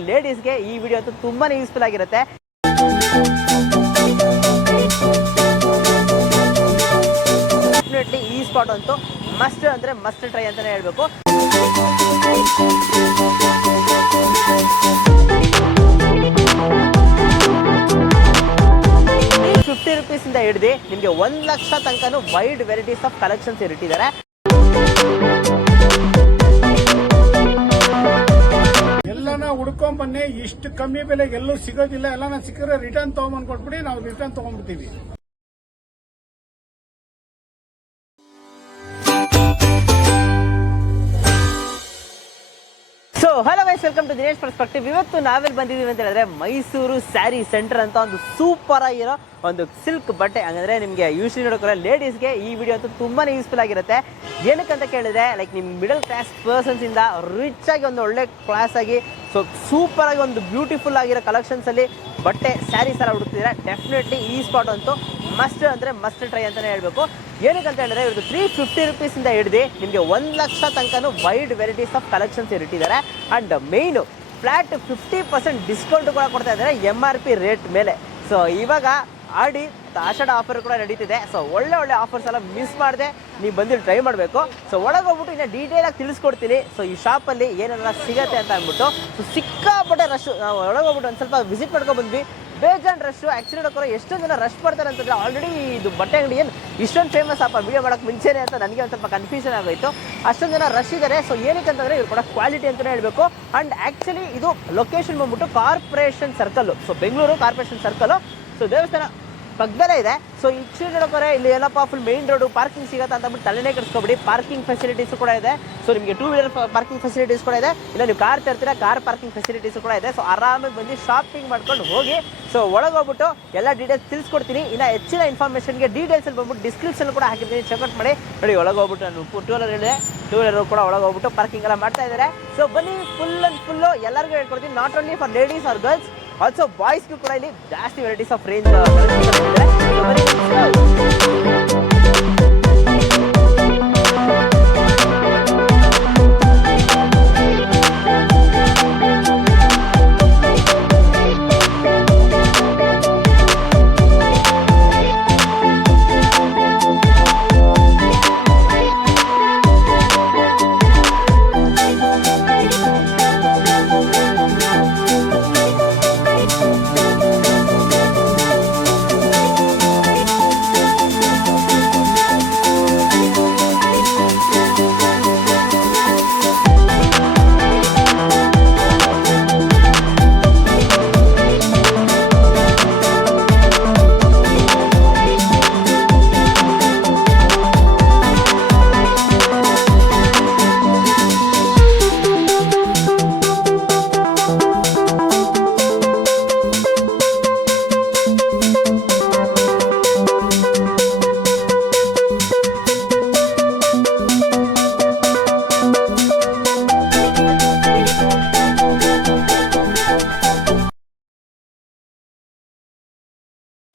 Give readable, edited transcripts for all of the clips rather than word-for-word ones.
ಲೇಡೀಸ್ಗೆ ಈ ವಿಡಿಯೋ ಅಂತೂ ತುಂಬಾನೇ ಯೂಸ್ಫುಲ್ ಆಗಿರುತ್ತೆ. ಡೆಫಿನೆಟ್ಲಿ ಈ ಸ್ಪಾಟ್ ಅಂತೂ ಮಸ್ಟ್ ಅಂದ್ರೆ ಮಸ್ಟ್ ಟ್ರೈ ಅಂತಾನೆ ಹೇಳ್ಬೇಕು. ₹50 ಇಂದ ಹಿಡಿದು ನಿಮಗೆ 1 ಲಕ್ಷ ತನಕನೂ ವೈಡ್ ವೆರೈಟೀಸ್ ಆಫ್ ಕಲೆಕ್ಷನ್ಸ್ ಇಟ್ಟಿದ್ದಾರೆ. ಎಲ್ಲನ ಹುಡ್ಕೊಂಡ್ ಬನ್ನಿ, ಇಷ್ಟು ಕಮ್ಮಿ ಬೆಲೆಗೆ ಎಲ್ಲೂ ಸಿಗೋದಿಲ್ಲ. ಎಲ್ಲನ ಸಿಕ್ಕರೆ ರಿಟರ್ನ್ ತಗೊಂಡ್ ಕೊಟ್ಬಿಡಿ, ನಾವು ರಿಟರ್ನ್ ತಗೊಂಡ್ಬಿಡ್ತೀವಿ. So hello guys, welcome to Dinesh perspective. ಇವತ್ತು ನಾವೆಲ್ಲಿ ಬಂದಿದ್ದೀವಿ ಅಂತ ಹೇಳಿದ್ರೆ ಮೈಸೂರು ಸ್ಯಾರಿ ಸೆಂಟರ್ ಅಂತ ಒಂದು ಸೂಪರ್ ಆಗಿರೋ ಒಂದು ಸಿಲ್ಕ್ ಬಟ್ಟೆ. ಹಂಗಂದ್ರೆ ನಿಮಗೆ ಯೂಶ್ವಲಿ ನೋಡೋಕೆ ಲೇಡೀಸ್ಗೆ ಈ ವಿಡಿಯೋ ಅಂತೂ ತುಂಬಾನೇ ಯೂಸ್ಫುಲ್ ಆಗಿರುತ್ತೆ. ಏನಕ್ಕಂತ ಕೇಳಿದ್ರೆ ಲೈಕ್ ನಿಮ್ಮ ಮಿಡಲ್ ಕ್ಲಾಸ್ ಪರ್ಸನ್ಸ್ ಇಂದ ರಿಚ್ ಆಗಿ ಒಂದು ಒಳ್ಳೆ ಕ್ಲಾಸ್ ಆಗಿ ಸೊ ಸೂಪರ್ ಆಗಿ ಒಂದು ಬ್ಯೂಟಿಫುಲ್ ಆಗಿರೋ ಕಲೆಕ್ಷನ್ಸ್ ಅಲ್ಲಿ ಬಟ್ಟೆ ಸ್ಯಾರೀಸ್ ಎಲ್ಲ ಹುಡುಕ್ತಿದ್ರೆ ಡೆಫಿನೆಟ್ಲಿ ಈ ಸ್ಪಾಟ್ ಅಂತೂ ಮಸ್ಟ್ ಅಂದ್ರೆ ಮಸ್ಟ್ ಟ್ರೈ ಅಂತಾನೆ ಹೇಳ್ಬೇಕು. ಏನಕ್ಕಂತ ಹೇಳಿದ್ರೆ ಇವ್ರದ್ದು ₹350 ಇಂದ ಹಿಡಿದು ನಿಮಗೆ 1 ಲಕ್ಷ ತನಕನೂ ವೈಡ್ ವೆರೈಟೀಸ್ ಆಫ್ ಕಲೆಕ್ಷನ್ಸ್ ಇಟ್ಟಿದ್ದಾರೆ. ಅಂಡ್ ಮೇಯ್ನು ಫ್ಲಾಟ್ 50% ಡಿಸ್ಕೌಂಟ್ ಕೂಡ ಕೊಡ್ತಾ ಇದ್ದಾರೆ MRP ರೇಟ್ ಮೇಲೆ. ಸೊ ಇವಾಗ ಆಡಿ ಆಷಾಢ ಆಫರ್ ಕೂಡ ನಡೀತಿದೆ. ಸೊ ಒಳ್ಳೆ ಆಫರ್ಸ್ ಎಲ್ಲ ಮಿಸ್ ಮಾಡದೆ ನೀವು ಬಂದು ಟ್ರೈ ಮಾಡಬೇಕು. ಸೊ ಒಳಗೋಗ್ಬಿಟ್ಟು ಇನ್ನು ಡೀಟೇಲ್ ಆಗಿ ತಿಳಿಸ್ಕೊಡ್ತೀನಿ. ಸೊ ಈ ಶಾಪಲ್ಲಿ ಏನೆಲ್ಲ ಸಿಗತ್ತೆ ಅಂತ ಅಂದ್ಬಿಟ್ಟು ಸೊ ಸಿಕ್ಕಾಪಟ್ಟೆ ರಶ್. ನಾವು ಒಳಗೋಗ್ಬಿಟ್ಟು ಒಂದು ಸ್ವಲ್ಪ ವಿಸಿಟ್ ಮಾಡ್ಕೊಂಡು ಬಂದ್ವಿ. ಬೇಜಾನ್ ರಶ್. ಆ್ಯಕ್ಚುಲಿ ನೋಡೋಕೆ ಎಷ್ಟೊಂದು ಜನ ರಶ್ ಮಾಡ್ತಾರೆ ಅಂತಂದರೆ ಆಲ್ರೆಡಿ ಇದು ಬಟ್ಟೆ ಅಂಗಡಿ ಏನು ಇಷ್ಟೊಂದು ಫೇಮಸ್ ಅಪ್ಪ ವಿಡಿಯೋ ಮಾಡೋಕ್ಕೆ ಮುಂಚೆನೇ ಅಂತ ನನಗೆ ಒಂದು ಸ್ವಲ್ಪ ಕನ್ಫ್ಯೂಷನ್ ಆಗೋಯಿತು. ಅಷ್ಟೊಂದು ಜನ ರಶ್ ಇದ್ದಾರೆ. ಸೊ ಏನಕ್ಕೆ ಅಂತಂದರೆ ಇವ್ರು ಕೂಡ ಕ್ವಾಲಿಟಿ ಅಂತಲೇ ಹೇಳಬೇಕು. ಆ್ಯಂಡ್ ಆ್ಯಕ್ಚುಲಿ ಇದು ಲೊಕೇಶನ್ ಬಂದ್ಬಿಟ್ಟು corporation circle. So Bengaluru corporation circle. So ದೇವಸ್ಥಾನ ಪಕ್ಕದಲ್ಲೇ ಇದೆ. ಸೊ ಇಷ್ಟು ನೋಡೋಕೆ ಇಲ್ಲಿ ಎಲ್ಲಪ್ಪ ಫುಲ್ ಮೇನ್ ರೋಡು ಪಾರ್ಕಿಂಗ್ ಸಿಗುತ್ತೆ ಅಂತ ಅಂದ್ಬಿಟ್ಟು ತಲೆನೇ ಕೆಡಿಸ್ಕೊಬಿಡಿ. ಪಾರ್ಕಿಂಗ್ ಫೆಸಿಲಿಟೀಸು ಕೂಡ ಇದೆ. ಸೊ ನಿಮಗೆ 2 ವೀಲರ್ ಪಾರ್ಕಿಂಗ್ ಫೆಸಿಲಿಟೀಸ್ ಕೂಡ ಇದೆ. ಇಲ್ಲ ನೀವು ಕಾರ್ ತರ್ತೀರಾ, ಕಾರ್ ಪಾರ್ಕಿಂಗ್ ಫೆಸಿಲಿಟೀಸು ಕೂಡ ಇದೆ. ಸೊ ಆರಾಮಾಗಿ ಬಂದು ಶಾಪಿಂಗ್ ಮಾಡ್ಕೊಂಡು ಹೋಗಿ. ಸೊ ಒಳಗೋಗ್ಬಿಟ್ಟು ಎಲ್ಲ ಡೀಟೇಲ್ಸ್ ತಿಳಿಸ್ಕೊಡ್ತೀನಿ. ಇನ್ನು ಹೆಚ್ಚಿನ ಇನ್ಫಾರ್ಮೇಷನ್ಗೆ ಡೀಟೇಲ್ಸಲ್ಲಿ ಬಂದ್ಬಿಟ್ಟು ಡಿಸ್ಕ್ರಿಪ್ಷನ್ ಕೂಡ ಹಾಕಿರ್ತೀನಿ, ಚೆಕ್ಔಟ್ ಮಾಡಿ ನೋಡಿ. ಒಳಗೋಗ್ಬಿಟ್ಟು ನಾನು 2 ವೀಲರ್ ಹೇಳಿದೆ, 2 ವೀಲರ್ ಕೂಡ ಒಳಗೋಗ್ಬಿಟ್ಟು ಪಾರ್ಕಿಂಗ್ ಎಲ್ಲ ಮಾಡ್ತಾ ಇದ್ದಾರೆ. ಸೊ ಬನ್ನಿ ಫುಲ್ಲು ಎಲ್ಲರಿಗೂ ಹೇಳ್ಕೊಡ್ತೀನಿ. Not only for ladies or girls, also ಬಾಯ್ಸ್ಗೂ ಕೂಡ ಇಲ್ಲಿ ಜಾಸ್ತಿ ವೆರೈಟೀಸ್ ಆಫ್ ರೇಂಜ್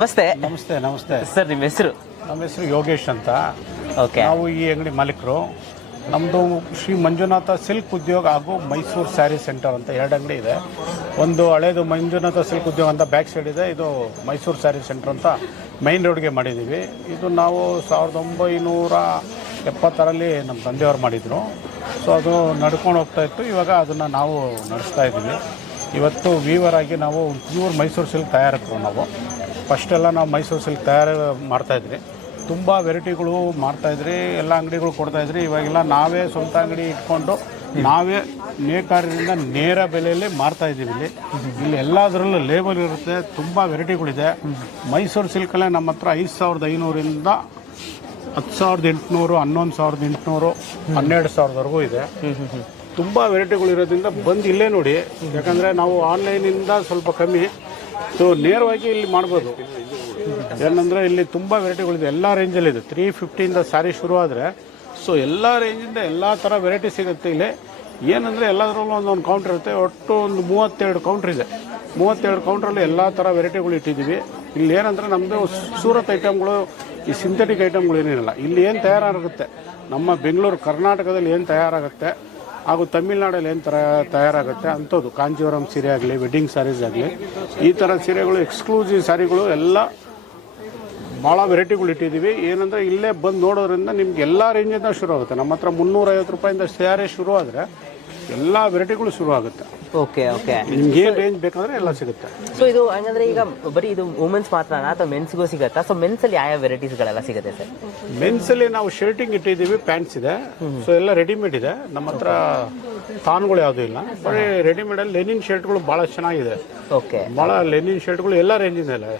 ನಮಸ್ತೆ. ನಮಸ್ತೆ. ನಮಸ್ತೆ ಸರ್, ನಿಮ್ಮ ಹೆಸರು? ನಮ್ಮ ಹೆಸರು ಯೋಗೇಶ್ ಅಂತ. ಓಕೆ. ನಾವು ಈ ಅಂಗಡಿ ಮಾಲೀಕರು. ನಮ್ಮದು ಶ್ರೀ ಮಂಜುನಾಥ ಸಿಲ್ಕ್ ಉದ್ಯೋಗ ಹಾಗೂ ಮೈಸೂರು ಸ್ಯಾರಿ ಸೆಂಟರ್ ಅಂತ 2 ಅಂಗಡಿ ಇದೆ. ಒಂದು ಹಳೇದು ಮಂಜುನಾಥ ಸಿಲ್ಕ್ ಉದ್ಯೋಗ ಅಂತ ಬ್ಯಾಕ್ ಸೈಡ್ ಇದೆ. ಇದು ಮೈಸೂರು ಸ್ಯಾರಿ ಸೆಂಟರ್ ಅಂತ ಮೈನ್ ರೋಡ್ಗೆ ಮಾಡಿದ್ದೀವಿ. ಇದು ನಾವು 1970ರಲ್ಲಿ ನಮ್ಮ ತಂದೆಯವರು ಮಾಡಿದರು. ಸೊ ಅದು ನಡ್ಕೊಂಡು ಹೋಗ್ತಾ ಇತ್ತು. ಇವಾಗ ಅದನ್ನು ನಾವು ನಡೆಸ್ತಾ ಇದ್ದೀವಿ. ಇವತ್ತು ವೀವರ್ ಆಗಿ ನಾವು ಪ್ಯೂರ್ ಮೈಸೂರು ಸಿಲ್ಕ್ ತಯಾರಕರು. ನಾವು ಫಸ್ಟೆಲ್ಲ ನಾವು ಮೈಸೂರು ಸಿಲ್ಕ್ ತಯಾರು ಮಾಡ್ತಾಯಿದ್ರಿ. ತುಂಬ ವೆರೈಟಿಗಳು ಮಾಡ್ತಾಯಿದ್ರಿ, ಎಲ್ಲ ಅಂಗಡಿಗಳು ಕೊಡ್ತಾಯಿದ್ರಿ. ಇವಾಗೆಲ್ಲ ನಾವೇ ಸ್ವಂತ ಅಂಗಡಿ ಇಟ್ಕೊಂಡು ನಾವೇ ನೇಕಾರರಿಂದ ನೇರ ಬೆಲೆಯಲ್ಲಿ ಮಾರ್ತಾಯಿದ್ದೀವಿ. ಇಲ್ಲಿ ಎಲ್ಲದರಲ್ಲೂ ಲೇಬಲ್ ಇರುತ್ತೆ. ತುಂಬ ವೆರೈಟಿಗಳಿದೆ. ಮೈಸೂರು ಸಿಲ್ಕಲ್ಲೇ ನಮ್ಮ ಹತ್ರ 5500ರಿಂದ 10,800, 11,800, 12,000ವರೆಗೂ ಇದೆ. ತುಂಬ ವೆರೈಟಿಗಳು ಇರೋದ್ರಿಂದ ಬಂದು ಇಲ್ಲೇ ನೋಡಿ. ಯಾಕಂದರೆ ನಾವು ಆನ್ಲೈನಿಂದ ಸ್ವಲ್ಪ ಕಮ್ಮಿ. ಸೊ ನೇರವಾಗಿ ಇಲ್ಲಿ ಮಾಡ್ಬೋದು. ಏನಂದರೆ ಇಲ್ಲಿ ತುಂಬ ವೆರೈಟಿಗಳಿದೆ, ಎಲ್ಲ ರೇಂಜಲ್ಲಿದೆ. 350ಇಂದ ಸ್ಯಾರಿ ಶುರು ಆದರೆ ಸೊ ಎಲ್ಲ ರೇಂಜಿಂದ ಎಲ್ಲ ಥರ ವೆರೈಟಿ ಸಿಗುತ್ತೆ ಇಲ್ಲಿ. ಏನಂದರೆ ಎಲ್ಲದರಲ್ಲೂ ಒಂದೊಂದು ಕೌಂಟ್ರ್ ಇರುತ್ತೆ. ಒಟ್ಟು ಒಂದು 32 ಕೌಂಟ್ರ್ ಇದೆ. 32 ಕೌಂಟ್ರಲ್ಲಿ ಎಲ್ಲ ಥರ ವೆರೈಟಿಗಳು ಇಟ್ಟಿದ್ದೀವಿ. ಇಲ್ಲಿ ಏನಂದರೆ ನಮ್ಮದು ಸೂರತ್ ಐಟಮ್ಗಳು, ಈ ಸಿಂಥೆಟಿಕ್ ಐಟಮ್ಗಳು ಏನಿರಲ್ಲ. ಇಲ್ಲಿ ಏನು ತಯಾರಾಗುತ್ತೆ ನಮ್ಮ ಬೆಂಗಳೂರು ಕರ್ನಾಟಕದಲ್ಲಿ ಏನು ತಯಾರಾಗುತ್ತೆ ಹಾಗೂ ತಮಿಳ್ನಾಡಲ್ಲಿ ಏನು ತಯಾರಾಗುತ್ತೆ ಅಂಥದ್ದು ಕಾಂಜೀವರಂ ಸೀರೆ ಆಗಲಿ, ವೆಡ್ಡಿಂಗ್ ಸ್ಯಾರೀಸ್ ಆಗಲಿ, ಈ ಥರ ಸೀರೆಗಳು ಎಕ್ಸ್ಕ್ಲೂಸಿವ್ ಸ್ಯಾರಿಗಳು ಎಲ್ಲ ಭಾಳ ವೆರೈಟಿಗಳು ಇಟ್ಟಿದ್ದೀವಿ. ಏನಂದರೆ ಇಲ್ಲೇ ಬಂದು ನೋಡೋದ್ರಿಂದ ನಿಮ್ಗೆ ಎಲ್ಲ ರೇಂಜಿಂದ ಶುರು ಆಗುತ್ತೆ. ನಮ್ಮ ಹತ್ರ 350 ರೂಪಾಯಿಂದ ಸ್ಯಾರಿ ಶುರು ಆದರೆ ಎಲ್ಲ ವೆರೈಟಿಗಳು ಶುರು ಆಗುತ್ತೆ. ಓಕೆ ಓಕೆ, ನಿಮ್ಗೆ ಏನು ರೇಂಜ್ ಬೇಕಂದ್ರೆ ಎಲ್ಲ ಸಿಗುತ್ತೆ. ಸೊ ಇದು ಹಂಗಂದ್ರೆ ಈಗ ಬರೀ ಇದು ವುಮೆನ್ಸ್ ಮಾತ್ರನಾ ಅಥವಾ ಮೆನ್ಸ್ಗೂ ಸಿಗುತ್ತಾ? ಸೊ ಮೆನ್ಸಲ್ಲಿ ಯಾವ ವೆರೈಟೀಸ್ಗಳೆಲ್ಲ ಸಿಗುತ್ತೆ ಸರ್? ಮೆನ್ಸಲ್ಲಿ ನಾವು ಶರ್ಟಿಂಗ್ ಇಟ್ಟಿದ್ದೀವಿ, ಪ್ಯಾಂಟ್ಸ್ ಇದೆ. ಸೊ ಎಲ್ಲ ರೆಡಿಮೇಡ್ ಇದೆ. ನಮ್ಮ ಹತ್ರ ತಾನ್ಗಳು ಯಾವುದೂ ಇಲ್ಲ, ಬರೀ ರೆಡಿಮೇಡಲ್ಲಿ ಲೆನಿನ್ ಶರ್ಟ್ಗಳು ಭಾಳ ಚೆನ್ನಾಗಿದೆ. ಓಕೆ, ಭಾಳ ಲೆನಿನ್ ಶರ್ಟ್ಗಳು ಎಲ್ಲ ರೇಂಜಿಂದ ಇಲ್ಲ.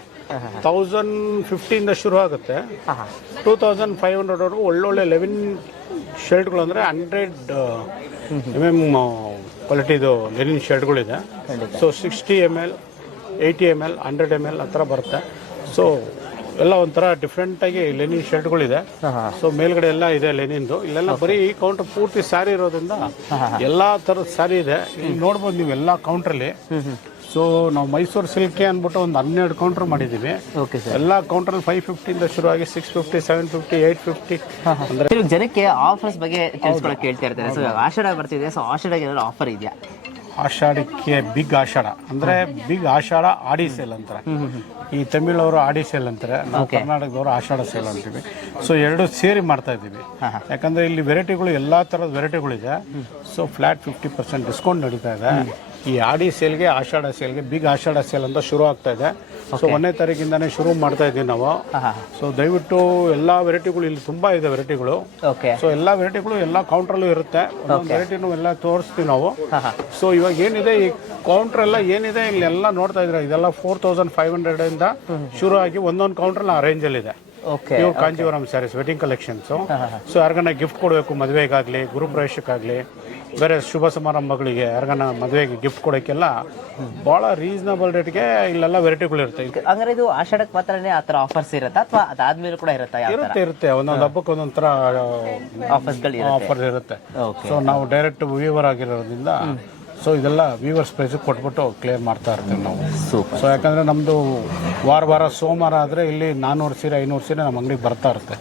1050 ಶುರು ಆಗುತ್ತೆ, 2500 ಒಳ್ಳೊಳ್ಳೆ ಲೆವಿನ್ ಶರ್ಟ್ಗಳು ಅಂದರೆ 100 mm ಕ್ವಾಲಿಟಿದು ಲೆನಿನ್ ಶರ್ಟ್ಗಳಿದೆ. ಸೊ 60 ml, 80 ml, 100 ml ಆ ಥರ ಬರುತ್ತೆ. ಸೊ ಎಲ್ಲ ಒಂಥರ ಡಿಫ್ರೆಂಟಾಗಿ ಲೆನಿನ್ ಶರ್ಟ್ಗಳಿದೆ. ಸೊ ಮೇಲ್ಗಡೆ ಎಲ್ಲ ಇದೆ ಲೆನಿನ್ದು. ಇಲ್ಲೆಲ್ಲ ಬರೀ ಈ ಕೌಂಟರ್ ಪೂರ್ತಿ ಸ್ಯಾರಿ ಇರೋದ್ರಿಂದ ಎಲ್ಲ ಥರದ ಸ್ಯಾರಿ ಇದೆ. ಇಲ್ಲಿ ನೋಡ್ಬೋದು ನೀವು ಎಲ್ಲ ಕೌಂಟ್ರಲ್ಲಿ. ಸೊ ನಾವು ಮೈಸೂರು ಸಿಲ್ಕೆ ಅಂದ್ಬಿಟ್ಟು ಒಂದು 12 ಕೌಂಟರ್ ಮಾಡಿದ್ದೀವಿ. ಎಲ್ಲ ಕೌಂಟ್ರಲ್ಲಿ 550 ಶುರುವಾಗಿ 650, 750, 850 ಅಂದ್ರೆ ಜನಕ್ಕೆ ಆಫರ್ಸ್ ಬಗ್ಗೆ ತಿಳಿಸ್ಕೊಳಕ್ಕೆ ಹೇಳ್ತಾ ಇರ್ತಾರೆ. ಸೊ ಆಷಾಢ ಬರ್ತಿದೆ, ಸೊ ಆಷಾಢಕ್ಕೆ ಏನಾದ್ರು ಆಫರ್ ಇದೆಯಾ? ಆಷಾಢಕ್ಕೆ ಬಿಗ್ ಆಷಾಢ ಅಂದರೆ ಬಿಗ್ ಆಷಾಢ ಆಡಿ ಸೇಲ್ ಅಂತಾರೆ. ಈ ತಮಿಳವರು ಆಡಿ ಸೇಲ್ ಅಂತಾರೆ, ನಾವು ಕರ್ನಾಟಕದವರು ಆಷಾಢ ಸೇಲ್ ಅಂತೀವಿ. ಸೊ ಎರಡು ಸೇರಿ ಮಾಡ್ತಾ ಇದ್ದೀವಿ. ಯಾಕಂದರೆ ಇಲ್ಲಿ ವೆರೈಟಿಗಳು ಎಲ್ಲ ಥರದ ವೆರೈಟಿಗಳಿದೆ. ಸೊ ಫ್ಲ್ಯಾಟ್ 50% ಡಿಸ್ಕೌಂಟ್ ನಡೀತಾ ಇದೆ. ಈ ಆಡಿ ಸೇಲ್ಗೆ, ಆಷಾಢ ಸೇಲ್ಗೆ ಬಿಗ್ ಆಷಾಢ ಸೇಲ್ ಅಂತ ಶುರು ಆಗ್ತಾ ಇದೆ. ಸೊ 1ನೇ ತಾರೀಕಿಂದಾನೇ ಶುರು ಮಾಡ್ತಾ ಇದ್ದೀವಿ ನಾವು. ಸೊ ದಯವಿಟ್ಟು ಎಲ್ಲ ವೆರೈಟಿಗಳು ಇಲ್ಲಿ ತುಂಬ ಇದೆ ವೆರೈಟಿಗಳು. ಸೊ ಎಲ್ಲ ವೆರೈಟಿಗಳು ಎಲ್ಲ ಕೌಂಟ್ರಲ್ಲೂ ಇರುತ್ತೆ. ಒಂದೊಂದು ವೆರೈಟಿನೂ ಎಲ್ಲ ತೋರಿಸ್ತೀವಿ ನಾವು. ಸೊ ಇವಾಗ ಏನಿದೆ ಈ ಕೌಂಟ್ರ್ ಎಲ್ಲ ಏನಿದೆ ಇಲ್ಲೆಲ್ಲ ನೋಡ್ತಾ ಇದ್ರೆ ಇದೆಲ್ಲ 4500 ಶುರು ಆಗಿ ಒಂದೊಂದು ಕೌಂಟ್ರಲ್ಲಿ ಆ ರೇಂಜಲ್ಲಿದೆ. Pure Kanjeevaram sarees wedding collections. So ಯಾರಿಗಾನ ಗಿಫ್ಟ್ ಕೊಡಬೇಕು, ಮದುವೆಗಾಗಲಿ, ಗುರುಪ್ರವೇಶಕ್ಕಾಗಲಿ, ಬೇರೆ ಶುಭ ಸಮಾರಂಭಗಳಿಗೆ ಯಾರಿಗಾನ ಮದುವೆಗೆ ಗಿಫ್ಟ್ ಕೊಡೋಕ್ಕೆಲ್ಲ ಭಾಳ ರೀಸನಬಲ್ ರೇಟ್ಗೆ ಇಲ್ಲೆಲ್ಲ ವೆರೈಟಿಗಳು ಇರುತ್ತೆ. ಹಂಗಾರೆ ಇದು ಆಷಾಢಕ್ಕೆ ಮಾತ್ರನೇ ಆ ಥರ ಆಫರ್ಸ್ ಇರುತ್ತಾ ಅಥವಾ ಅದಾದ್ಮೇಲೆ ಕೂಡ ಇರುತ್ತಾ? ಇರುತ್ತೆ ಒಂದೊಂದು ಹಬ್ಬಕ್ಕೆ ಒಂದೊಂದು ಥರ ಆಫರ್ ಇರುತ್ತೆ. ಸೊ ನಾವು ಡೈರೆಕ್ಟ್ ವೀವರ್ ಆಗಿರೋದ್ರಿಂದ ಸೊ ಇದೆಲ್ಲ ವೀವರ್ಸ್ ಪ್ರೈಸಿಗೆ ಕೊಟ್ಬಿಟ್ಟು ಕ್ಲಿಯರ್ ಮಾಡ್ತಾ ಇರ್ತೀವಿ ನಾವು. ಸೊ ಯಾಕಂದರೆ ನಮ್ಮದು ವಾರ ಸೋಮವಾರ ಆದರೆ ಇಲ್ಲಿ 400 ಸೀರೆ 500 ಸೀರೆ ನಮ್ಮ ಅಂಗಡಿಗೆ ಬರ್ತಾ ಇರುತ್ತೆ.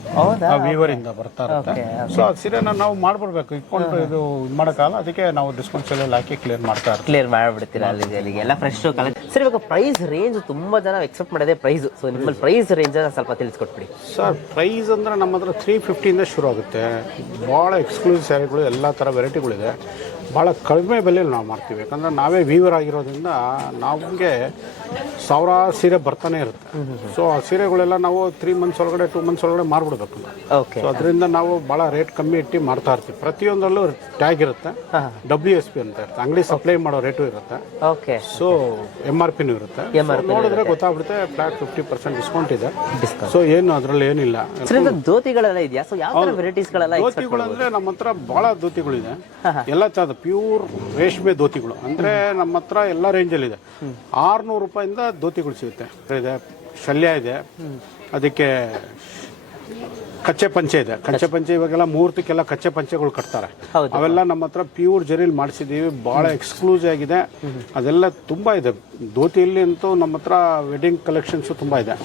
ವೀವರಿಂದ ಬರ್ತಾ ಇರುತ್ತೆ. ಸೊ ಆ ಸೀರೆನ ನಾವು ಮಾಡ್ಬಿಡ್ಬೇಕು, ಇಟ್ಕೊಂಡು ಇದು ಮಾಡೋಕ್ಕಲ್ಲ. ಅದಕ್ಕೆ ನಾವು ಡಿಸ್ಕೌಂಟ್ ಸೇಲ್ ಹಾಕಿ ಕ್ಲಿಯರ್ ಮಾಡ್ತಾ ಇರ್ತೀವಿ. ಕ್ಲಿಯರ್ ಮಾಡಿಬಿಡ್ತೀರಾ ಅಲ್ಲಿಗೆ ಎಲ್ಲ ಫ್ರೆಶ್ ಕಲೆಕ್ಷನ್. ಸರ್ ಇವಾಗ ಪ್ರೈಸ್ ರೇಂಜ್ ತುಂಬ ಜನ ಎಕ್ಸೆಪ್ಟ್ ಮಾಡೋದೇ ಪ್ರೈಸ್. ಸೊ ನಿಮ್ಮಲ್ಲಿ ಪ್ರೈಸ್ ರೇಂಜ್ ಸ್ವಲ್ಪ ತಿಳಿಸ್ಕೊಟ್ಬಿಡಿ ಸರ್. ಪ್ರೈಸ್ ಅಂದರೆ ನಮ್ಮ ಹತ್ರ 350 ಶುರು ಆಗುತ್ತೆ. ಭಾಳ ಎಕ್ಸ್ಕ್ಲೂಸಿವ್ ಸ್ಯಾರಿಗಳು ಎಲ್ಲ ಥರ ವೆರೈಟಿಗಳಿದೆ. ಭಾಳ ಕಡಿಮೆ ಬೆಲೆಯಲ್ಲಿ ನಾವು ಮಾಡ್ತೀವಿ. ಯಾಕಂದರೆ ನಾವೇ ವೀವರ್ ಆಗಿರೋದ್ರಿಂದ ನಮಗೆ ಸಾವಿರಾರು ಸೀರೆ ಬರ್ತಾನೆ ಇರುತ್ತೆ. ಸೊ ಆ ಸೀರೆಗಳೆಲ್ಲ ನಾವು 3 months ಒಳಗಡೆ 2 months ಒಳಗಡೆ ಮಾರ್ಬಿಡ್ಬೇಕು. ಸೊ ಅದರಿಂದ ನಾವು ಭಾಳ ರೇಟ್ ಕಮ್ಮಿ ಇಟ್ಟು ಮಾಡ್ತಾ ಇರ್ತೀವಿ. ಪ್ರತಿಯೊಂದರಲ್ಲೂ ಟ್ಯಾಗ್ ಇರುತ್ತೆ, WSP ಅಂತ ಇರುತ್ತೆ, ಅಂಗಡಿ ಸಪ್ಲೈ ಮಾಡೋ ರೇಟು ಇರುತ್ತೆ. ಸೊ MRP ಇರುತ್ತೆ. ನೋಡಿದ್ರೆ ಗೊತ್ತಾಗ್ಬಿಡುತ್ತೆ ಫ್ಲಾಟ್ 50% ಡಿಸ್ಕೌಂಟ್ ಇದೆ. ಸೊ ಏನು ಅದರಲ್ಲಿ ಏನಿಲ್ಲ. ದೋತಿಗಳೆಲ್ಲ ಇದೆಯಾ? ಸೊ ಯಾವ ಥರ ವೆರೈಟೀಸ್ಗಳೆಲ್ಲ? ದೋತಿಗಳು ಅಂದರೆ ನಮ್ಮ ಹತ್ರ ಭಾಳ ದೋತಿಗಳಿದೆ. ಎಲ್ಲ ಥರದ ಪ್ಯೂರ್ ರೇಷ್ಮೆ ದೋತಿಗಳು ಅಂದರೆ ನಮ್ಮ ಹತ್ರ ಎಲ್ಲ ರೇಂಜಲ್ಲಿದೆ. 600 ರೂಪಾಯಿಂದ ದೋತಿಗಳು ಸಿಗುತ್ತೆ. ಇದೆ ಶಲ್ಯ ಇದೆ, ಅದಕ್ಕೆ ಕಚ್ಚೆ ಪಂಚೆ ಇದೆ. ಕಚ್ಚೆ ಪಂಚೆ ಇವಾಗೆಲ್ಲ ಮುಹೂರ್ತಕ್ಕೆಲ್ಲ ಕಚ್ಚೆ ಪಂಚೆಗಳು ಕಟ್ತಾರೆ. ಅವೆಲ್ಲ ನಮ್ಮ ಹತ್ರ ಪ್ಯೂರ್ ಜರಿಯಲ್ಲಿ ಮಾಡಿಸಿದ್ದೀವಿ. ಭಾಳ ಎಕ್ಸ್ಕ್ಲೂಸಿವ್ ಆಗಿದೆ. ಅದೆಲ್ಲ ತುಂಬ ಇದೆ. ಧೋತಿಯಲ್ಲಿ ಅಂತೂ ನಮ್ಮ ಹತ್ರ ವೆಡ್ಡಿಂಗ್ ಕಲೆಕ್ಷನ್ಸ್ ತುಂಬ ಇದೆ.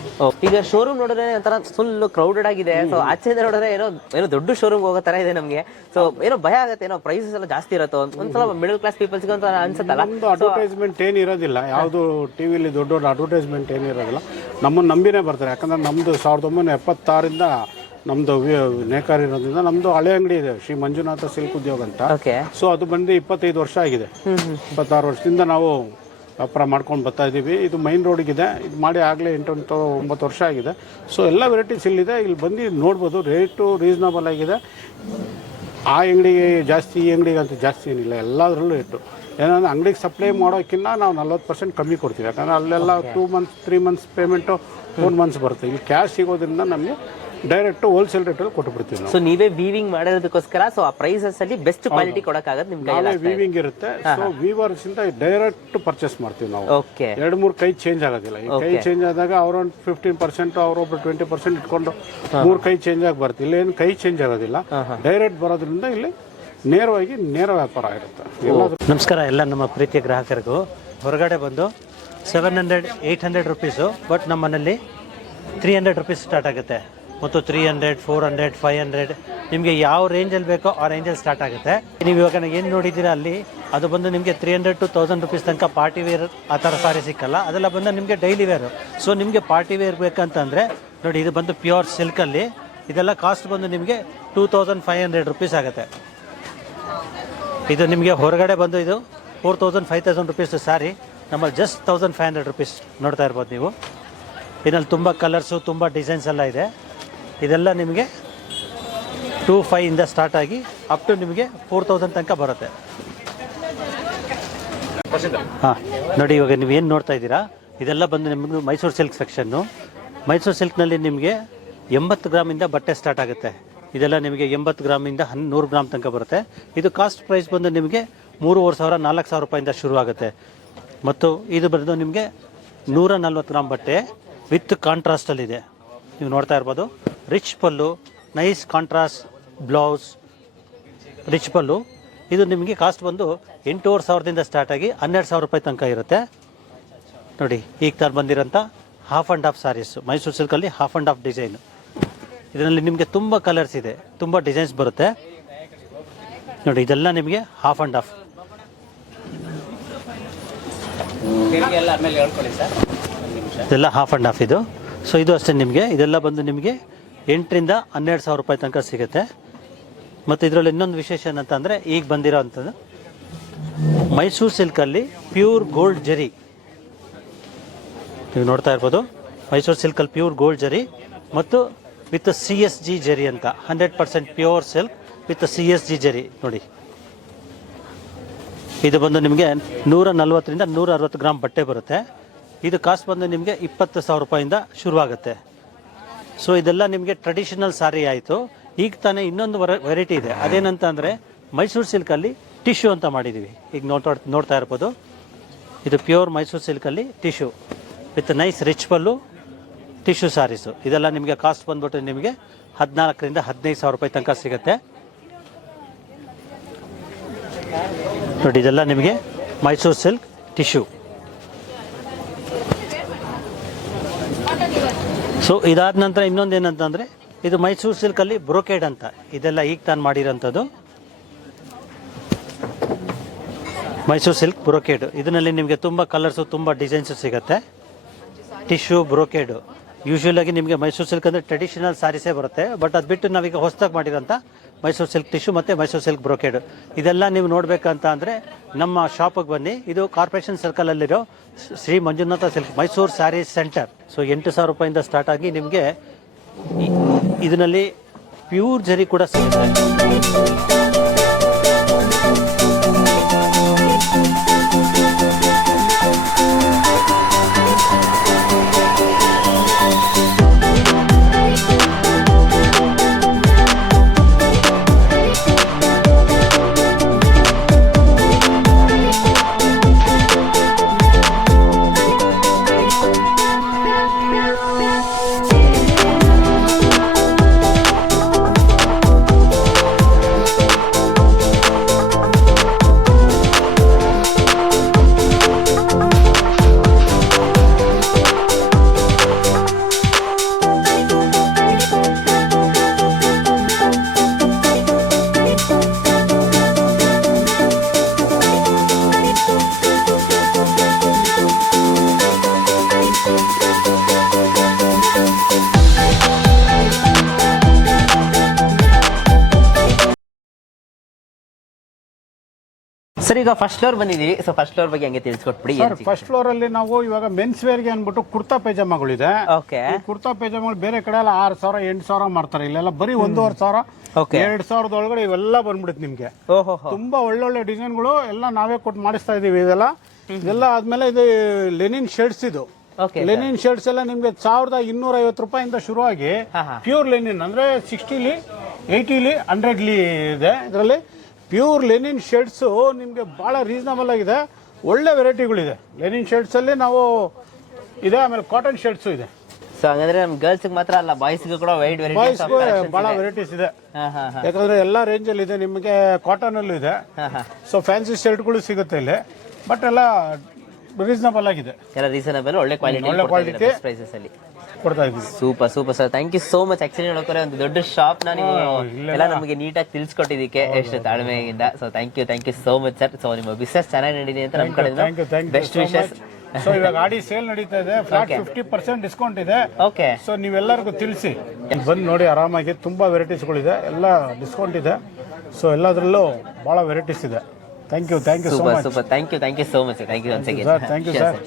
ಈಗ ಶೋರೂಮ್ ನೋಡಿದ್ರೆ ಒಂಥರ ಫುಲ್ ಕ್ರೌಡೆಡ್ ಆಗಿದೆ. ಸೊ ಆಚೆಯಿಂದ ನೋಡಿದ್ರೆ ಏನೋ ದೊಡ್ಡ ಶೋರೂಮ್ ಹೋಗೋ ತರ ಇದೆ ನಮಗೆ. ಸೊ ಏನೋ ಭಯ ಆಗುತ್ತೆ, ಏನೋ ಪ್ರೈಸಸ್ ಎಲ್ಲ ಜಾಸ್ತಿ ಇರುತ್ತೋ ಒಂದ್ಸಲ ಮಿಡಲ್ ಕ್ಲಾಸ್ ಪೀಪಲ್ಸ್ಗೆ ಅಂತ ಅನ್ಸುತ್ತಲ್ಲ. ನಮ್ದು ಅಡ್ವರ್ಟೈಸ್ಮೆಂಟ್ ಏನು ಇರೋದಿಲ್ಲ, ಯಾವುದು ಟಿವಿಲಿ ದೊಡ್ಡ ಅಡ್ವರ್ಟೈಸ್ಮೆಂಟ್ ಏನಿರೋದಿಲ್ಲ. ನಮ್ಮನ್ನು ನಂಬಿನೇ ಬರ್ತಾರೆ. ಯಾಕಂದ್ರೆ ನಮ್ಮದು 1976ರಿಂದ ನಮ್ಮದು ನೇಕಾರ ಇರೋದ್ರಿಂದ ನಮ್ಮದು ಹಳೆ ಅಂಗಡಿ ಇದೆ, ಶ್ರೀ ಮಂಜುನಾಥ ಸಿಲ್ಕ್ ಉದ್ಯೋಗ ಅಂತ. ಸೊ ಅದು ಬಂದು 25 ವರ್ಷ ಆಗಿದೆ. 26 ವರ್ಷದಿಂದ ನಾವು ವ್ಯಾಪಾರ ಮಾಡ್ಕೊಂಡು ಬರ್ತಾ ಇದ್ದೀವಿ. ಇದು ಮೈನ್ ರೋಡಿಗಿದೆ. ಇದು ಮಾಡಿ ಆಗಲೇ 8-9 ವರ್ಷ ಆಗಿದೆ. ಸೊ ಎಲ್ಲ ವೆರೈಟೀಸ್ ಇಲ್ಲಿದೆ. ಇಲ್ಲಿ ಬಂದು ನೋಡ್ಬೋದು. ರೇಟು ರೀಸನಬಲ್ ಆಗಿದೆ. ಆ ಅಂಗಡಿಗೆ ಜಾಸ್ತಿ, ಈ ಅಂಗಡಿಗೆ ಅಂತ ಜಾಸ್ತಿ ಏನಿಲ್ಲ. ಎಲ್ಲದರಲ್ಲೂ ರೇಟು ಏನಂದ್ರೆ ಅಂಗಡಿಗೆ ಸಪ್ಲೈ ಮಾಡೋಕ್ಕಿಂತ ನಾವು 40% ಕಮ್ಮಿ ಕೊಡ್ತೀವಿ. ಯಾಕಂದರೆ ಅಲ್ಲೆಲ್ಲ 2 months 3 months ಪೇಮೆಂಟು 4 months ಬರುತ್ತೆ. ಇಲ್ಲಿ ಕ್ಯಾಶ್ ಸಿಗೋದ್ರಿಂದ ನಮಗೆ ಡೈರೆಕ್ಟ್ ಹೋಲ್ಸೇಲ್ ರೇಟಲ್ಲಿ ಕೊಟ್ಟುಬಿಡ್ತೀವಿ ನಾವು. ಸೊ ನೀವೇ ವೀವಿಂಗ್ ಮಾಡೋದಕ್ಕೋಸ್ಕರ ಸೊ ಆ ಪ್ರೈಸಸ್ ಅಲ್ಲಿ ಬೆಸ್ಟ್ ಕ್ವಾಲಿಟಿ ಕೊಡಕ್ಕಾಗತ್ತೆ ನಿಮ್ಮ ಕೈಯಲ್ಲಿ. ವೀವಿಂಗ್ ಇರುತ್ತೆ. ಸೊ ವೀವರ್ಸ್ ಇಂದ ಡೈರೆಕ್ಟ್ ಪರ್ಚೇಸ್ ಮಾಡ್ತೀವಿ ನಾವು. 2-3 ಕೈ ಚೇಂಜ್ ಆಗೋದಿಲ್ಲ. ಈ ಕೈ ಚೇಂಜ್ ಆದಾಗ ಅವ್ರೊಂದು 15%, ಅವರೊಬ್ರು 20% ಇಟ್ಕೊಂಡು 3 ಕೈ ಚೇಂಜ್ ಆಗಿ ಬರುತ್ತೆ. ಇಲ್ಲೇನು ಕೈ ಚೇಂಜ್ ಆಗೋದಿಲ್ಲ. ಡೈರೆಕ್ಟ್ ಬರೋದ್ರಿಂದ ಇಲ್ಲಿ ನೇರ ವ್ಯಾಪಾರ ಇರುತ್ತೆ. ನಮಸ್ಕಾರ ಎಲ್ಲ ನಮ್ಮ ಪ್ರೀತಿಯ ಗ್ರಾಹಕರಿಗೂ. ಹೊರಗಡೆ ಬಂದು 700-800 ರುಪೀಸು, ಬಟ್ ನಮ್ಮ ಮನೇಲಿ 300 ರುಪೀಸ್ ಸ್ಟಾರ್ಟ್ ಆಗುತ್ತೆ. ಮತ್ತು 300, 400, 500 ನಿಮಗೆ ಯಾವ ರೇಂಜಲ್ಲಿ ಬೇಕೋ ಆ ರೇಂಜಲ್ಲಿ ಸ್ಟಾರ್ಟ್ ಆಗುತ್ತೆ. ನೀವು ಇವಾಗ ಏನು ನೋಡಿದ್ದೀರಾ ಅಲ್ಲಿ ಅದು ಬಂದು ನಿಮಗೆ 300 to 1000 ರುಪೀಸ್ ತನಕ ಪಾರ್ಟಿ ವೇರ್ ಆ ಥರ ಸಾರಿ ಸಿಕ್ಕಲ್ಲ. ಅದೆಲ್ಲ ಬಂದು ನಿಮಗೆ ಡೈಲಿ ವೇರು. ಸೊ ನಿಮಗೆ ಪಾರ್ಟಿ ವೇರ್ ಬೇಕಂತಂದರೆ ನೋಡಿ, ಇದು ಬಂದು ಪ್ಯೂರ್ ಸಿಲ್ಕಲ್ಲಿ ಇದೆಲ್ಲ ಕಾಸ್ಟ್ ಬಂದು ನಿಮಗೆ 2500 ರುಪೀಸ್ ಆಗುತ್ತೆ. ಇದು ನಿಮಗೆ ಹೊರಗಡೆ ಬಂದು ಇದು 4000, 5000 ರುಪೀಸ್ ಸ್ಯಾರಿ, ನಮ್ಮಲ್ಲಿ ಜಸ್ಟ್ 1500 ರುಪೀಸ್ ನೋಡ್ತಾ ಇರ್ಬೋದು ನೀವು. ಇದರಲ್ಲಿ ತುಂಬ ಕಲರ್ಸು, ತುಂಬ ಡಿಸೈನ್ಸ್ ಎಲ್ಲ ಇದೆ. ಇದೆಲ್ಲ ನಿಮಗೆ 2500 ಇಂದ ಸ್ಟಾರ್ಟ್ ಆಗಿ ಅಪ್ ಟು ನಿಮಗೆ 4000 ತನಕ ಬರುತ್ತೆ. ಹಾಂ ನೋಡಿ, ಇವಾಗ ನೀವು ಏನು ನೋಡ್ತಾ ಇದ್ದೀರಾ ಇದೆಲ್ಲ ಬಂದು ನಿಮಗೆ ಮೈಸೂರು ಸಿಲ್ಕ್ ಸೆಕ್ಷನ್ನು. ಮೈಸೂರು ಸಿಲ್ಕ್ನಲ್ಲಿ ನಿಮಗೆ 80 ಗ್ರಾಮಿಂದ ಬಟ್ಟೆ ಸ್ಟಾರ್ಟ್ ಆಗುತ್ತೆ. ಇದೆಲ್ಲ ನಿಮಗೆ 80 ಗ್ರಾಮಿಂದ 100 ಗ್ರಾಮ್ ತನಕ ಬರುತ್ತೆ. ಇದು ಕಾಸ್ಟ್ ಪ್ರೈಸ್ ಬಂದು ನಿಮಗೆ 3500, 4000 ರೂಪಾಯಿಂದ ಶುರು ಆಗುತ್ತೆ. ಮತ್ತು ಇದು ಬಂದು ನಿಮಗೆ 140 ಗ್ರಾಮ್ ಬಟ್ಟೆ ವಿತ್ ಕಾಂಟ್ರಾಸ್ಟಲ್ಲಿದೆ. ನೀವು ನೋಡ್ತಾ ಇರ್ಬೋದು. ರಿಚ್ ಪಲ್ಲು, ನೈಸ್ ಕಾಂಟ್ರಾಸ್ಟ್ ಬ್ಲೌಸ್, ರಿಚ್ ಪಲ್ಲು. ಇದು ನಿಮಗೆ ಕಾಸ್ಟ್ ಬಂದು 8500ದಿಂದ ಸ್ಟಾರ್ಟ್ ಆಗಿ 12000 ರೂಪಾಯಿ ತನಕ ಇರುತ್ತೆ. ನೋಡಿ, ಈಗ ತಾನು ಬಂದಿರೋಂಥ half and half sarees Mysore ಸಿಲ್ಕಲ್ಲಿ ಹಾಫ್ ಆ್ಯಂಡ್ ಹಾಫ್ ಡಿಸೈನು. ಇದರಲ್ಲಿ ನಿಮಗೆ ತುಂಬ ಕಲರ್ಸ್ ಇದೆ, ತುಂಬ ಡಿಸೈನ್ಸ್ ಬರುತ್ತೆ. ನೋಡಿ, ಇದೆಲ್ಲ ನಿಮಗೆ ಹಾಫ್ ಆ್ಯಂಡ್ ಹಾಫ್. ಇದೆಲ್ಲ ಹಾಫ್ ಆ್ಯಂಡ್ ಹಾಫ್ ಇದು. ಸೊ ಇದು ಅಷ್ಟೇ ನಿಮಗೆ. ಇದೆಲ್ಲ ಬಂದು ನಿಮಗೆ 8ರಿಂದ 12,000 ರೂಪಾಯಿ ತನಕ ಸಿಗುತ್ತೆ. ಮತ್ತು ಇದರಲ್ಲಿ ಇನ್ನೊಂದು ವಿಶೇಷ ಏನಂತಂದರೆ ಈಗ ಬಂದಿರೋ ಅಂಥದ್ದು ಮೈಸೂರು ಸಿಲ್ಕಲ್ಲಿ ಪ್ಯೂರ್ ಗೋಲ್ಡ್ ಜರಿ. ನೀವು ನೋಡ್ತಾ ಇರ್ಬೋದು, ಮೈಸೂರು ಸಿಲ್ಕಲ್ಲಿ ಪ್ಯೂರ್ ಗೋಲ್ಡ್ ಜರಿ ಮತ್ತು ವಿತ್ CSG ಜರಿ ಅಂತ 100% ಪ್ಯೂರ್ ಸಿಲ್ಕ್ ವಿತ್ CSG ಜರಿ. ನೋಡಿ, ಇದು ಬಂದು ನಿಮಗೆ 140ರಿಂದ 160 ಗ್ರಾಮ್ ಬಟ್ಟೆ ಬರುತ್ತೆ. ಇದು ಕಾಸ್ಟ್ ಬಂದು ನಿಮಗೆ 20,000 ರೂಪಾಯಿಂದ ಶುರುವಾಗುತ್ತೆ. ಸೊ ಇದೆಲ್ಲ ನಿಮಗೆ ಟ್ರೆಡಿಷನಲ್ ಸಾರಿ ಆಯಿತು. ಈಗ ತಾನೇ ಇನ್ನೊಂದು ವೆರೈಟಿ ಇದೆ. ಅದೇನಂತ ಅಂದರೆ ಮೈಸೂರು ಸಿಲ್ಕಲ್ಲಿ ಟಿಶ್ಯೂ ಅಂತ ಮಾಡಿದ್ದೀವಿ. ಈಗ ನೋಡ್ತಾ ಇರ್ಬೋದು, ಇದು ಪ್ಯೂರ್ ಮೈಸೂರು ಸಿಲ್ಕಲ್ಲಿ tissue with nice rich pallu tissue sarees. ಇದೆಲ್ಲ ನಿಮಗೆ ಕಾಸ್ಟ್ ಬಂದ್ಬಿಟ್ಟು ನಿಮಗೆ 14ರಿಂದ 15,000 ರೂಪಾಯಿ ತನಕ ಸಿಗುತ್ತೆ. ನೋಡಿ, ಇದೆಲ್ಲ ನಿಮಗೆ ಮೈಸೂರು ಸಿಲ್ಕ್ ಟಿಶ್ಯೂ. ಸೊ ಇದಾದ ನಂತರ ಇನ್ನೊಂದು ಏನಂತಂದರೆ ಇದು ಮೈಸೂರು ಸಿಲ್ಕಲ್ಲಿ ಬ್ರೋಕೇಡ್ ಅಂತ. ಇದೆಲ್ಲ ಈಗ ತಾನು ಮಾಡಿರೋಂಥದ್ದು ಮೈಸೂರು ಸಿಲ್ಕ್ ಬ್ರೋಕೇಡು. ಇದರಲ್ಲಿ ನಿಮಗೆ ತುಂಬ ಕಲರ್ಸು, ತುಂಬ ಡಿಸೈನ್ಸು ಸಿಗುತ್ತೆ. ಟಿಶ್ಯೂ ಬ್ರೋಕೇಡು ಯೂಶ್ವಲಾಗಿ ನಿಮಗೆ ಮೈಸೂರು ಸಿಲ್ಕ್ ಅಂದರೆ ಟ್ರೆಡಿಷನಲ್ ಸ್ಯಾರೀಸೇ ಬರುತ್ತೆ. ಬಟ್ ಅದು ಬಿಟ್ಟು ನಾವೀಗ ಹೊಸದಾಗಿ ಮಾಡಿರೋಂಥ ಮೈಸೂರು ಸಿಲ್ಕ್ ಟಿಶ್ಯೂ ಮತ್ತು ಮೈಸೂರು ಸಿಲ್ಕ್ ಬ್ರೋಕೇಡು ಇದೆಲ್ಲ ನೀವು ನೋಡಬೇಕಂತ ಅಂದರೆ ನಮ್ಮ ಶಾಪಿಗೆ ಬನ್ನಿ. ಇದು ಕಾರ್ಪೊರೇಷನ್ ಸರ್ಕಲಲ್ಲಿರೋ Shri Manjunatha silk Mysore sarees centre. So 8,000 ರೂಪಾಯಿಂದ ಸ್ಟಾರ್ಟ್ ಆಗಿ ನಿಮಗೆ ಇದರಲ್ಲಿ ಪ್ಯೂರ್ ಜರಿ ಕೂಡ ಸಿಗುತ್ತೆ. ಸರ್, ಈಗ ಫಸ್ಟ್ ಫ್ಲೋರ್ ಬಂದಿದ್ದೀವಿ. ಸೊ ಫಸ್ಟ್ ಫ್ಲೋರ್ ಬಗ್ಗೆ ಹಂಗೆ ತಿಳಿಸ್ಕೊಟ್ಬಿಡಿ. ಫಸ್ಟ್ ಫ್ಲೋರ್ ಅಲ್ಲಿ ನಾವು ಇವಾಗ ಮೆನ್ಸ್ ವೇರ್ಗೆ ಅಂದ್ಬಿಟ್ಟು ಕುರ್ತಾ ಪೈಜಾಮಗಳಿದೆ. ಓಕೆ. ಕುರ್ತಾ ಪೈಜಾಮಗಳು ಬೇರೆ ಕಡೆ ಎಲ್ಲ 6,000, 8,000 ಮಾಡ್ತಾರೆ. ಇಲ್ಲೆಲ್ಲ ಬರೀ 1,500, 2,000 ಒಳಗಡೆ ಇವೆಲ್ಲ ಬಂದ್ಬಿಡುತ್ತೆ ನಿಮ್ಗೆ. ತುಂಬಾ ಒಳ್ಳೊಳ್ಳೆ ಡಿಸೈನ್ಗಳು ಎಲ್ಲ ನಾವೇ ಕೊಟ್ಟು ಮಾಡಿಸ್ತಾ ಇದೀವಿ. ಇದೆಲ್ಲ ಆದ್ಮೇಲೆ ಇದು ಲೆನಿನ್ ಶರ್ಟ್ಸ್. ಇದು ಲೆನಿನ್ ಶರ್ಟ್ಸ್ ಎಲ್ಲ ನಿಮ್ಗೆ 1,250 ರೂಪಾಯಿಂದ ಶುರುವಾಗಿ ಪ್ಯೂರ್ ಲೆನಿನ್ ಅಂದ್ರೆ 60ಲಿ, 80ಲಿ, 100ಲಿ ಇದೆ. ಇದರಲ್ಲಿ ಪ್ಯೂರ್ ಲೆನಿನ್ ಶರ್ಟ್ಸ್ ನಿಮಗೆ ಬಹಳ ರೀಸನಬಲ್ ಆಗಿದೆ. ಒಳ್ಳೆ ವೆರೈಟಿಗಳಿದೆ ಲೆನಿನ್ ಶರ್ಟ್ಸ್ ಅಲ್ಲಿ. ನಾವು ಇದೆ, ಆಮೇಲೆ ಕಾಟನ್ ಶರ್ಟ್ಸ್ ಇದೆ. ಸೊ ಹಂಗಂದ್ರೆ ನಮ್ಮ ಗರ್ಲ್ಸ್ ಮಾತ್ರ ಅಲ್ಲ, ಬಾಯ್ಸ್ ಕೂಡ ವೈಡ್ ಬಾಯ್ಸ್ ಬಹಳ ವೆರೈಟೀಸ್ ಇದೆ. ಯಾಕಂದ್ರೆ ಎಲ್ಲಾ ರೇಂಜ್ ಅಲ್ಲಿ ಇದೆ. ನಿಮಗೆ ಕಾಟನ್ ಅಲ್ಲೂ ಇದೆ. ಸೊ ಫ್ಯಾನ್ಸಿ ಶರ್ಟ್ಗಳು ಸಿಗುತ್ತೆ ಇಲ್ಲಿ. ಬಟ್ ಎಲ್ಲ ರೀಸನಬಲ್ ಆಗಿದೆ, ಎಲ್ಲ ರೀಸನಬಲ್, ಒಳ್ಳೆ ಕ್ವಾಲಿಟಿ, ಒಳ್ಳೆ quality. ಪ್ರೈಸಸ್ ಅಲ್ಲಿ. ಕೊಡ್ತಾ ಇದ್ದೀವಿ. Super super sir, thank you so much. Actually ನೋಡೋಕೆ ಒಂದು ದೊಡ್ಡ ಶಾಪ್ ನ ನೀವು ಎಲ್ಲ ನಮಗೆ ನೀಟಾಗಿ ತಿಳಿಸ್ಕೊಟ್ಟಿದ್ದಕ್ಕೆ ಎಷ್ಟು ತಾಳ್ಮೆಯಿಂದ. So thank you so much sir. So ನಿಮ್ಮ ಬಿಸ್ನೆಸ್ ಚೆನ್ನಾಗಿ ನಡೀಲಿ ಅಂತ ನಮ್ಮ ಕಡೆಯಿಂದ ಬೆಸ್ಟ್ ವಿಶಸ್. ಸೊ ಇವಾಗ ಆಡಿ ಸೇಲ್ ನಡೀತಾ ಇದೆ, ಫ್ಲಾಟ್ 50% ಡಿಸ್ಕೌಂಟ್ ಇದೆ. ಓಕೆ, ಸೊ ನೀವೆಲ್ಲರಿಗೂ ತಿಳಿಸಿ, ಬಂದು ನೋಡಿ ಆರಾಮಾಗಿ. ತುಂಬಾ ವೆರೈಟೀಸ್ಗಳಿದೆ, ಎಲ್ಲ ಡಿಸ್ಕೌಂಟ್ ಇದೆ. ಸೊ ಎಲ್ಲದರಲ್ಲೂ ಭಾಳ ವೆರೈಟೀಸ್ ಇದೆ. Thank you so much. Super, thank you so much. Thank you once again. Thank you sir.